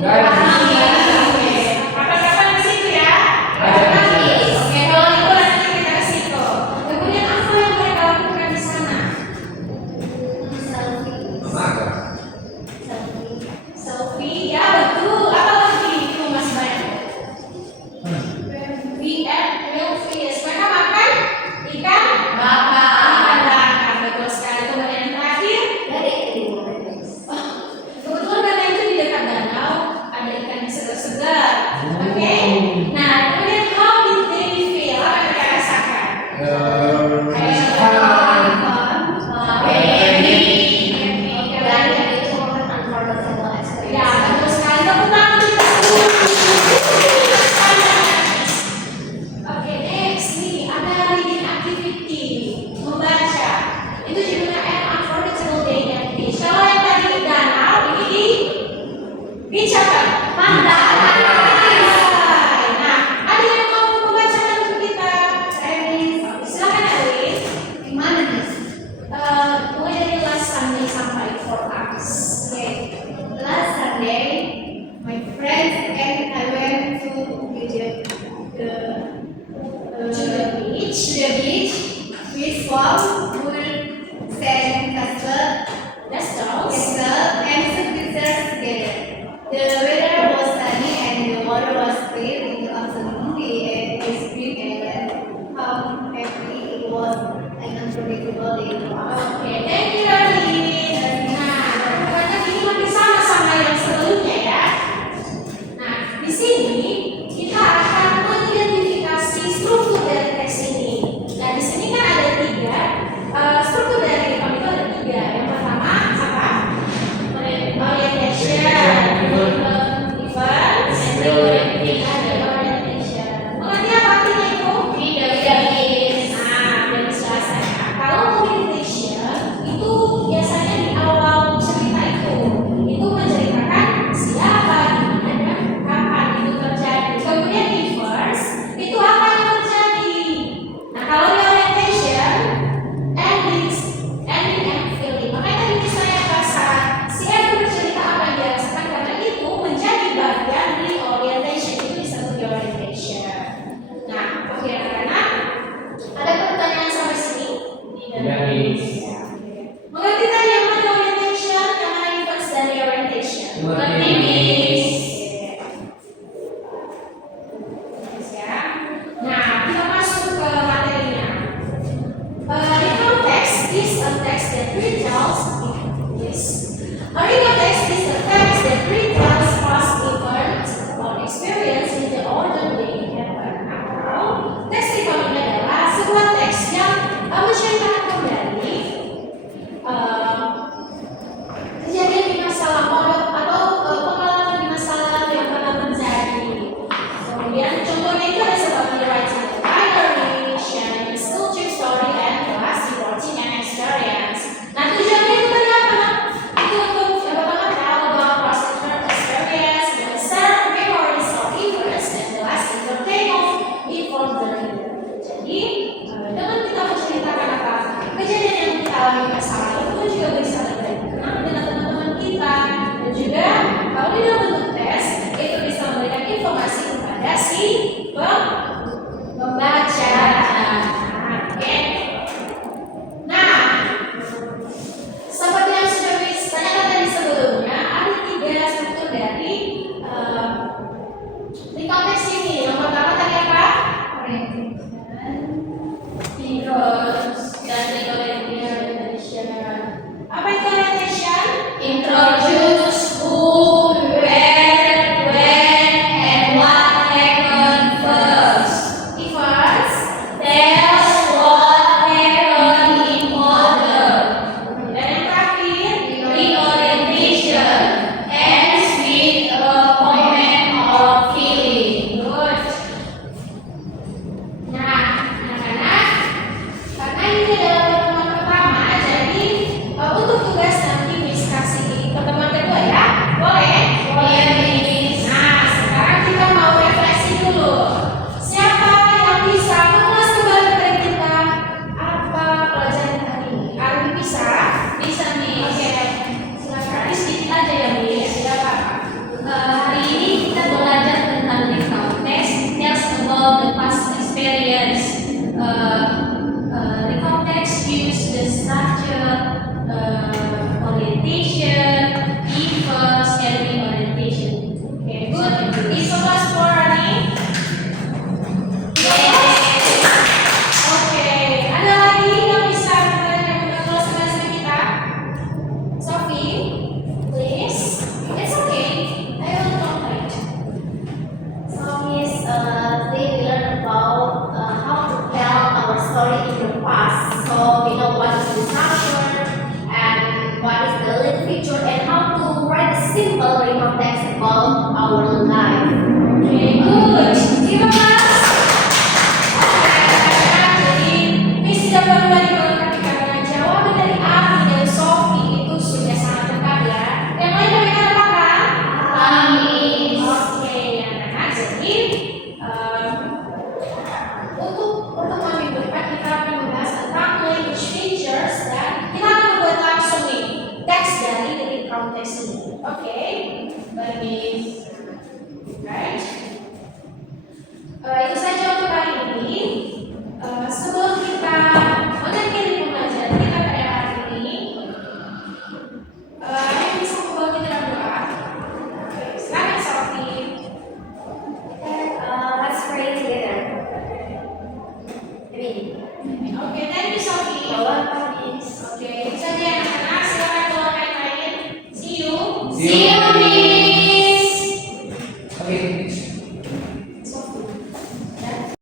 Tidak Bicara pandai. Nah, ada yang mau membacakan untuk kita? Silakan Elin. Yang mana nih? Mulai dari last Sunday sampai 4 hours. Okay. Last Sunday, my friends and I went to the beach. We swam, pool, sand castle, and took pictures together. The weather was sunny and the water was clear in the afternoon. We ate ice cream and went home happy. It was an unforgettable day. Oke, thank you Elin. Nah, banyak ini lebih sama sama yang sebelumnya ya. Nah, di sini kita akan mengidentifikasi struktur dari teks ini. Nah, di sini kan ada 3 struktur dari recount itu ada 3. Yang pertama apa? Orientation, events, and orientation. Mengerti apa artinya itu? Nah, udah dijelaskan. Kalau orientation itu biasanya di awal cerita itu menceritakan siapa, di mana, dan kapan itu terjadi. Kemudian di verse itu apa yang terjadi. Nah, kalau di orientation, ending and feeling. Makanya tadi saya bahasa si Evan bercerita apa yang dia rasakan karena itu menjadi bagian di orientation, itu disebut di orientation. Nah, oke anak-anak, ada pertanyaan sampai sini? Mengerti tadi yang mana orientation, yang mana events dari orientation? Mengerti. Ya. Nah, kita masuk ke materinya. Recount text is a text that retells this. A recount text is a text that retells past events or experience in the order they happen. Atau teks recount ini adalah sebuah teks yang menceritakan kembali kejadian di masa lalu atau pengalaman di masa lalu yang pernah terjadi. Kemudian contohnya itu ada seperti writing a diary, sharing a school trip story, and class reporting an experience. Nah, tujuannya itu tadi apa? Itu untuk bagaimana tahu about past experience, dan share memories of events, dan class entertain of inform the reader. Jadi, dengan kita menceritakan apa kejadian yang kita alami di masa lalu itu juga bisa terjadi dengan teman-teman kita, dan juga kalau di dalam bentuk tes itu bisa memberikan informasi kepada si pembaca. Oke. Nah, seperti yang sudah ditanyakan tadi sebelumnya, ada 3 struktur dari recount teks ini. Yang pertama tadi apa? Apa itu orientation? Introduce who, where, when, and what happened first. Events. Tell what happened in order. Dan yang terakhir, Reorientation ends with a comment or feeling. good. Nah, anak-anak, karena ini adalah pertemuan pertama, jadi untuk tugas nanti Miss kasih pertemuan kedua ya, boleh? Iya, Miss. Nah, sekarang kita mau refleksi dulu. Siapa yang bisa mengulas kembali kepada kita apa pelajaran hari ini? Ardi bisa? Bisa, Miss. Oke, silakan. Ini sedikit aja ya, Miss. Tidak apa-apa. Hari ini kita belajar tentang recount text tells about the past experience. Recount text use the structure orientation, events, and reorientation. Oke, good. Is kelas 4 Rani? Oke, ada lagi yang bisa mengulas kembali kita? Sophie, please. It's okay. I will translate. So, Miss, today we learn about how to tell our story in the past. So we know what is the structure and what is the lead feature and how to write a simple recount text about our life.